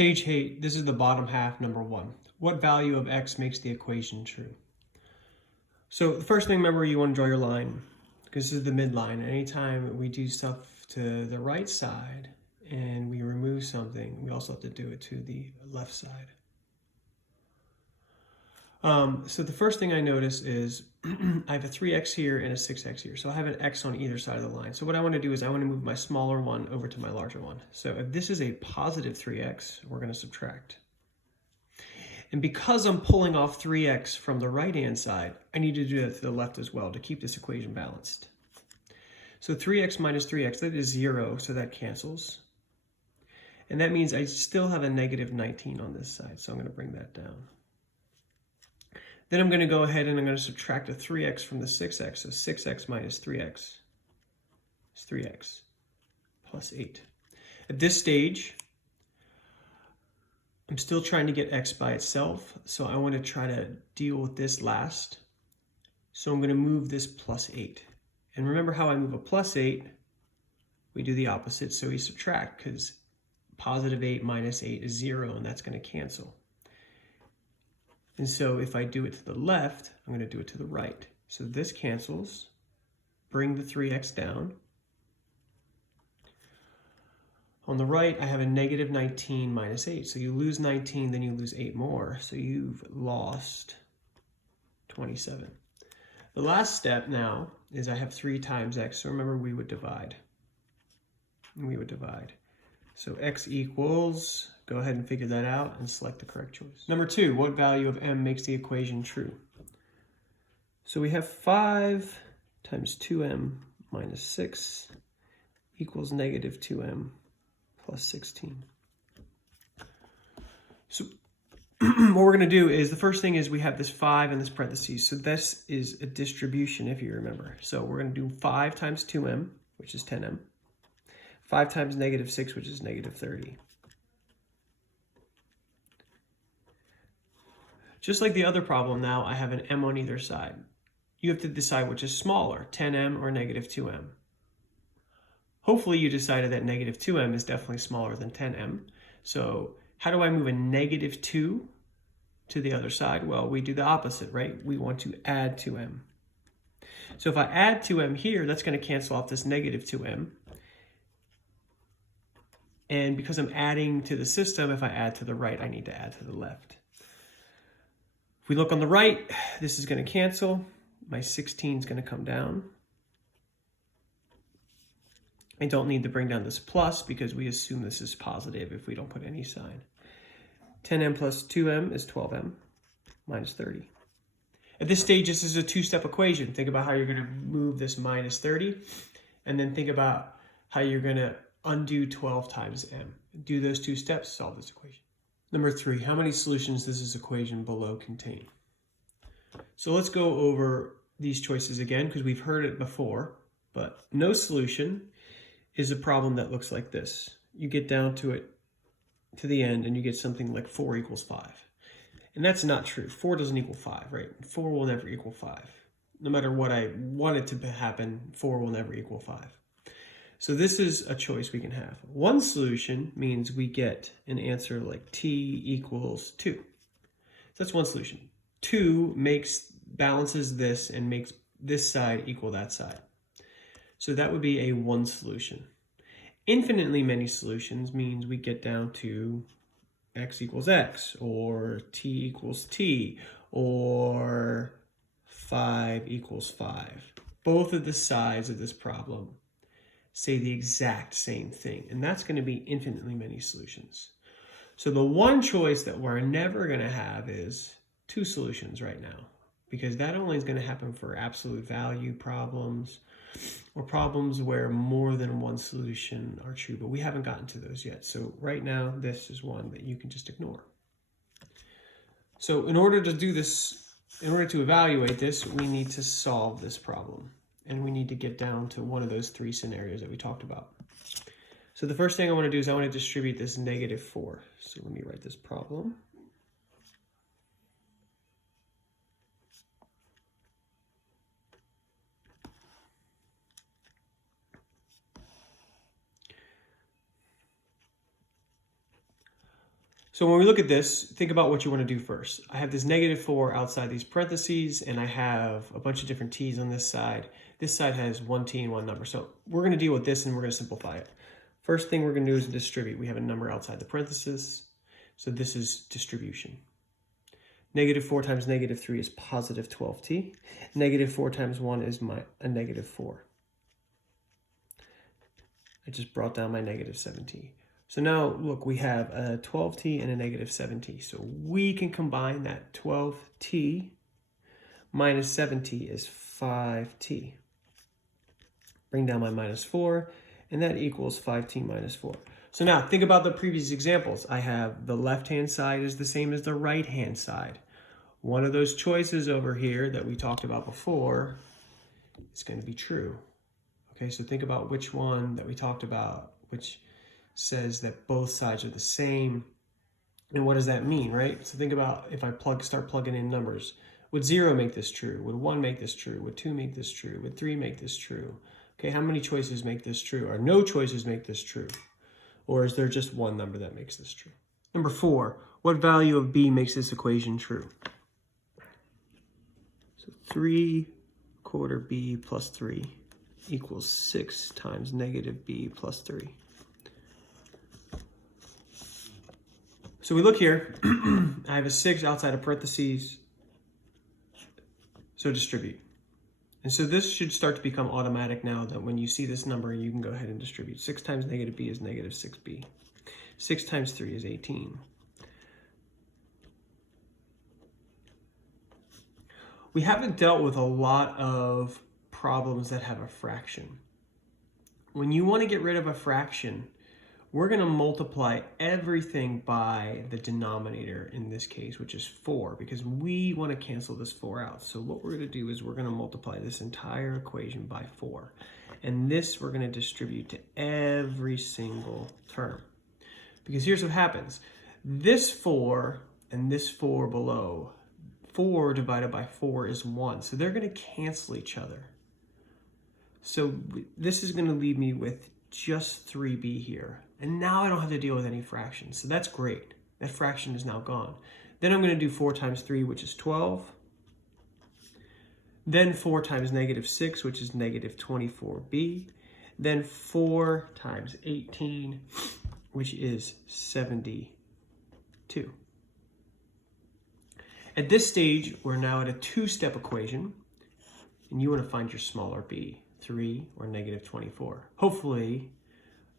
Page 8, this is the bottom half, number 1. What value of x makes the equation true? So the first thing, remember, you want to draw your line, because this is the midline. Anytime we do stuff to the right side and we remove something, we also have to do it to the left side. So the first thing I notice is I have a 3x here and a 6x here. So I have an x on either side of the line. So what I want to do is I want to move my smaller one over to my larger one. So if this is a positive 3x, we're going to subtract. And because I'm pulling off 3x from the right-hand side, I need to do that to the left as well to keep this equation balanced. So 3x minus 3x, that is 0, so that cancels. And that means I still have a negative 19 on this side, so I'm going to bring that down. Then I'm going to go ahead and I'm going to subtract a 3x from the 6x. So 6x minus 3x is 3x plus 8. At this stage, I'm still trying to get x by itself. So I want to try to deal with this last. So I'm going to move this plus 8. And remember how I move a plus 8? We do the opposite. So we subtract, because positive 8 minus 8 is 0, and that's going to cancel. And so if I do it to the left, I'm going to do it to the right. So this cancels. Bring the 3x down. On the right, I have a negative 19 minus 8. So you lose 19, then you lose 8 more. So you've lost 27. The last step now is I have 3 times x. So remember, we would divide. We would divide. So x equals, go ahead and figure that out and select the correct choice. Number 2, what value of m makes the equation true? So we have 5 times 2m minus 6 equals negative 2m plus 16. So what we're going to do is, the first thing is we have this 5 in this parentheses. So this is a distribution, if you remember. So we're going to do 5 times 2m, which is 10m. 5 times negative 6, which is negative 30. Just like the other problem now, I have an m on either side. You have to decide which is smaller, 10m or negative 2m. Hopefully you decided that negative 2m is definitely smaller than 10m. So how do I move a negative 2 to the other side? Well, we do the opposite, right? We want to add 2m. So if I add 2m here, that's going to cancel off this negative 2m. And because I'm adding to the system, if I add to the right, I need to add to the left. If we look on the right, this is going to cancel. My 16 is going to come down. I don't need to bring down this plus because we assume this is positive if we don't put any sign. 10m plus 2m is 12m minus 30. At this stage, this is a two-step equation. Think about how you're going to move this minus 30, and then think about how you're going to undo 12 times m. Do those 2 steps, solve this equation. Number 3, how many solutions does this equation below contain? So let's go over these choices again, because we've heard it before, but no solution is a problem that looks like this. You get down to it, to the end, and you get something like 4 equals 5. And that's not true. 4 doesn't equal 5, right? 4 will never equal 5. No matter what I want it to happen, 4 will never equal 5. So this is a choice we can have. One solution means we get an answer like t equals 2. So that's one solution. 2 balances this and makes this side equal that side. So that would be a one solution. Infinitely many solutions means we get down to x equals x, or t equals t, or 5 equals 5. Both of the sides of this problem say the exact same thing, and that's going to be infinitely many solutions. So the one choice that we're never going to have is 2 solutions right now, because that only is going to happen for absolute value problems or problems where more than one solution are true, but we haven't gotten to those yet. So right now, this is one that you can just ignore. So in order to do this, in order to evaluate this, we need to solve this problem. And we need to get down to one of those 3 scenarios that we talked about. So the first thing I want to do is I want to distribute this negative 4. So let me write this problem. So when we look at this, think about what you want to do first. I have this -4 outside these parentheses, and I have a bunch of different t's on this side. This side has one t and one number. So we're going to deal with this, and we're going to simplify it. First thing we're going to do is distribute. We have a number outside the parentheses. So this is distribution. -4 times -3 is positive 12t. -4 times 1 is a -4. I just brought down my -7t. So now, look, we have a 12t and a -7t. So we can combine that. 12t minus 7t is 5t. Bring down my -4, and that equals 5t minus 4. So now, think about the previous examples. I have the left-hand side is the same as the right-hand side. One of those choices over here that we talked about before is going to be true. Okay, so think about which one that we talked about, which says that both sides are the same. And what does that mean, right? So think about if I start plugging in numbers. Would 0 make this true? Would 1 make this true? Would 2 make this true? Would 3 make this true? Okay, how many choices make this true? Or no choices make this true? Or is there just one number that makes this true? Number 4, what value of b makes this equation true? So 3/4 b plus 3 equals 6 times -b plus 3. So we look here, I have a 6 outside of parentheses, so distribute. And so this should start to become automatic now that when you see this number, you can go ahead and distribute. 6 times -b is -6b. 6 times 3 is 18. We haven't dealt with a lot of problems that have a fraction. When you want to get rid of a fraction, we're going to multiply everything by the denominator in this case, which is 4, because we want to cancel this 4 out. So what we're going to do is we're going to multiply this entire equation by 4. And this we're going to distribute to every single term. Because here's what happens. This 4 and this 4 below, 4 divided by 4 is 1. So they're going to cancel each other. So this is going to leave me with just 3b here. And now I don't have to deal with any fractions. So that's great. That fraction is now gone. Then I'm going to do 4 times 3, which is 12. Then 4 times -6, which is -24b. Then 4 times 18, which is 72. At this stage, we're now at a 2-step equation. And you want to find your smaller b, 3 or -24. Hopefully,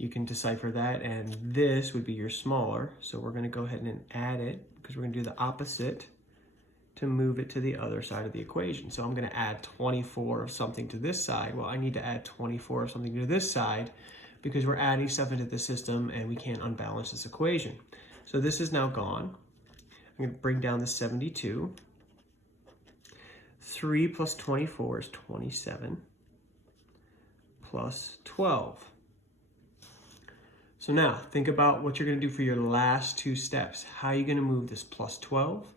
you can decipher that, and this would be your smaller. So we're going to go ahead and add it, because we're going to do the opposite to move it to the other side of the equation. So I'm going to add 24 of something to this side. Well, I need to add 24 of something to this side, because we're adding stuff into the system, and we can't unbalance this equation. So this is now gone. I'm going to bring down the 72. 3 plus 24 is 27, plus 12. So now, think about what you're going to do for your last 2 steps. How are you going to move this plus 12?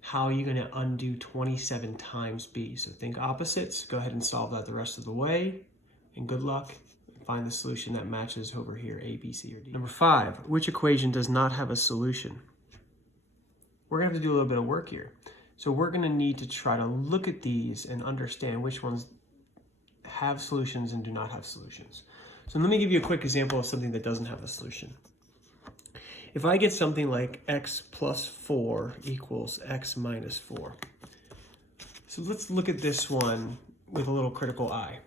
How are you going to undo 27 times b? So think opposites. Go ahead and solve that the rest of the way. And good luck. Find the solution that matches over here, A, B, C, or D. Number 5, which equation does not have a solution? We're going to have to do a little bit of work here. So we're going to need to try to look at these and understand which ones have solutions and do not have solutions. So let me give you a quick example of something that doesn't have a solution. If I get something like x plus 4 equals x minus 4. So let's look at this one with a little critical eye.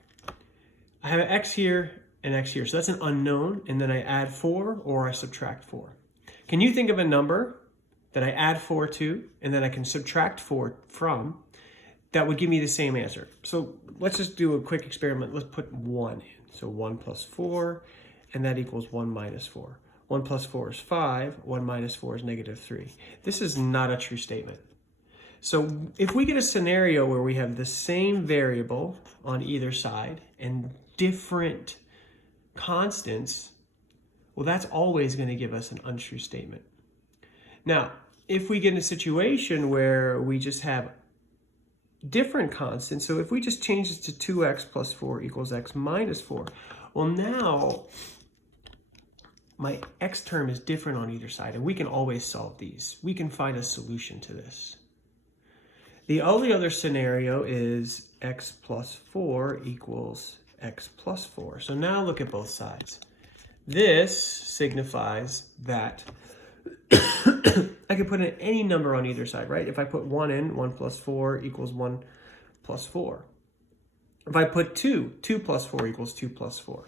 I have an x here and x here. So that's an unknown, and then I add 4 or I subtract 4. Can you think of a number that I add 4 to and then I can subtract 4 from that would give me the same answer? So let's just do a quick experiment. Let's put 1 in. So 1 plus 4, and that equals 1 minus 4. 1 plus 4 is 5. 1 minus 4 is -3. This is not a true statement. So if we get a scenario where we have the same variable on either side and different constants, well, that's always going to give us an untrue statement. Now, if we get in a situation where we just have different constants, so if we just change this to 2x plus 4 equals x minus 4, well, now my x term is different on either side, and we can always solve these. We can find a solution to this. The only other scenario is x plus 4 equals x plus 4. So now look at both sides. This signifies that I can put in any number on either side, right? If I put 1 in, 1 plus 4 equals 1 plus 4. If I put 2, 2 plus 4 equals 2 plus 4.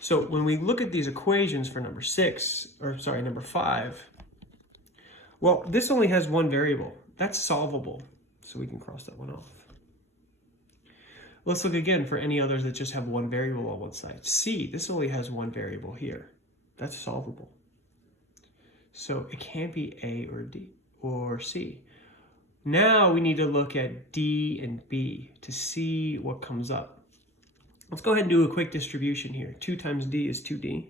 So when we look at these equations for number 5, well, this only has one variable. That's solvable, so we can cross that one off. Let's look again for any others that just have one variable on one side. C, this only has one variable here. That's solvable. So it can't be A or D or C. Now we need to look at D and B to see what comes up. Let's go ahead and do a quick distribution here. 2 times D is 2D.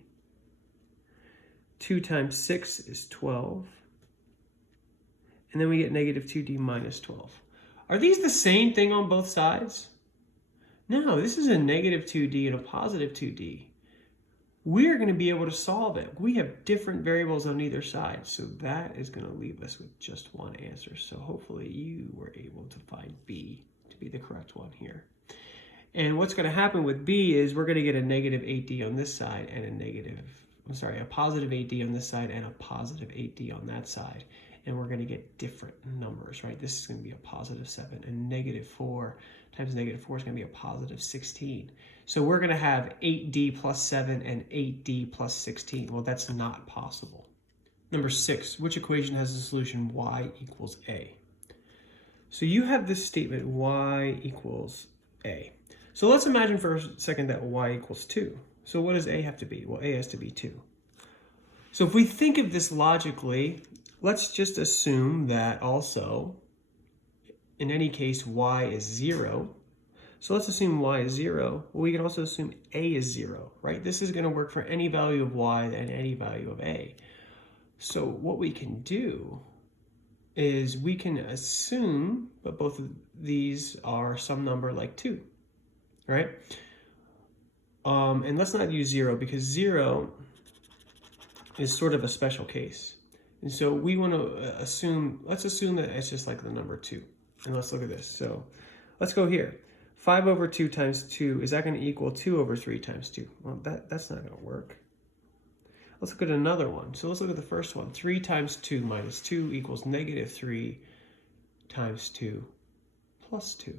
2 times 6 is 12. And then we get negative 2D minus 12. Are these the same thing on both sides? No, this is a negative 2D and a positive 2D. We're going to be able to solve it. We have different variables on either side, so that is going to leave us with just one answer. So hopefully you were able to find B to be the correct one here. And what's going to happen with B is we're going to get a negative 8D on this side and a positive 8D on this side and a positive 8D on that side. And we're going to get different numbers, right? This is going to be a positive 7, and negative 4 times negative 4 is going to be a positive 16. So we're going to have 8D plus 7 and 8D plus 16. Well, that's not possible. Number 6, which equation has the solution y equals a? So you have this statement y equals a. So let's imagine for a second that y equals 2. So what does a have to be? Well, a has to be 2. So if we think of this logically, let's just assume that also, in any case, y is 0. So let's assume y is 0. Well, we can also assume a is 0, right? This is going to work for any value of y and any value of a. So what we can do is we can assume that both of these are some number like 2, right? And let's not use 0 because 0 is sort of a special case. And so we want to assume, let's assume that it's just like the number 2. And let's look at this. So let's go here. 5 over 2 times 2, is that going to equal 2 over 3 times 2? Well, that's not going to work. Let's look at another one. So let's look at the first one. 3 times 2 minus 2 equals negative 3 times 2 plus 2.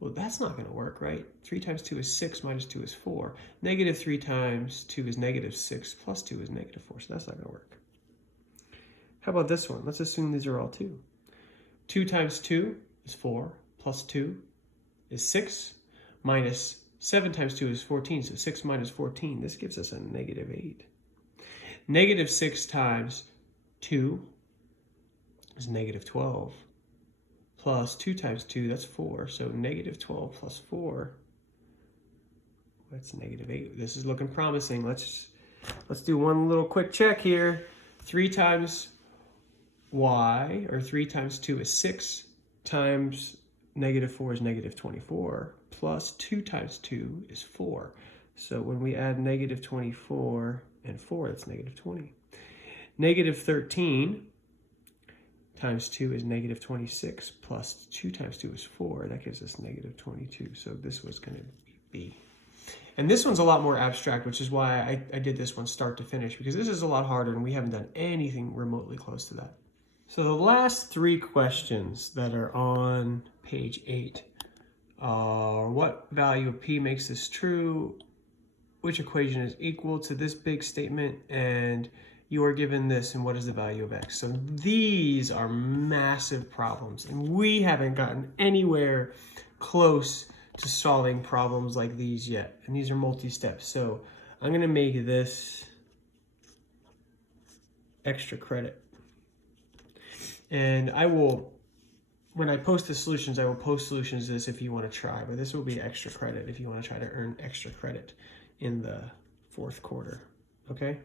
Well, that's not going to work, right? 3 times 2 is 6 minus 2 is 4. Negative 3 times 2 is negative 6 plus 2 is negative 4. So that's not going to work. How about this one? Let's assume these are all 2. 2 times 2 is 4 plus 2 is 6 minus 7 times 2 is 14. So 6 minus 14, this gives us a negative 8. Negative 6 times 2 is negative 12. Plus 2 times 2, that's 4. So negative 12 plus 4, that's negative 8. This is looking promising. Let's do one little quick check here. 3 times y, or 3 times 2 is 6, times negative 4 is negative 24, plus 2 times 2 is 4. So when we add negative 24 and 4, that's negative 20. Negative 13 times 2 is negative 26, plus 2 times 2 is 4. That gives us negative 22. So this was going to be B. And this one's a lot more abstract, which is why I did this one start to finish, because this is a lot harder and we haven't done anything remotely close to that. So the last 3 questions that are on page 8 are: what value of P makes this true? Which equation is equal to this big statement? And you are given this, and what is the value of X? So these are massive problems, and we haven't gotten anywhere close to solving problems like these yet. And these are multi-steps. So I'm going to make this extra credit. And I will, when I post the solutions, I will post solutions to this if you want to try. But this will be extra credit if you want to try to earn extra credit in the 4th quarter. Okay?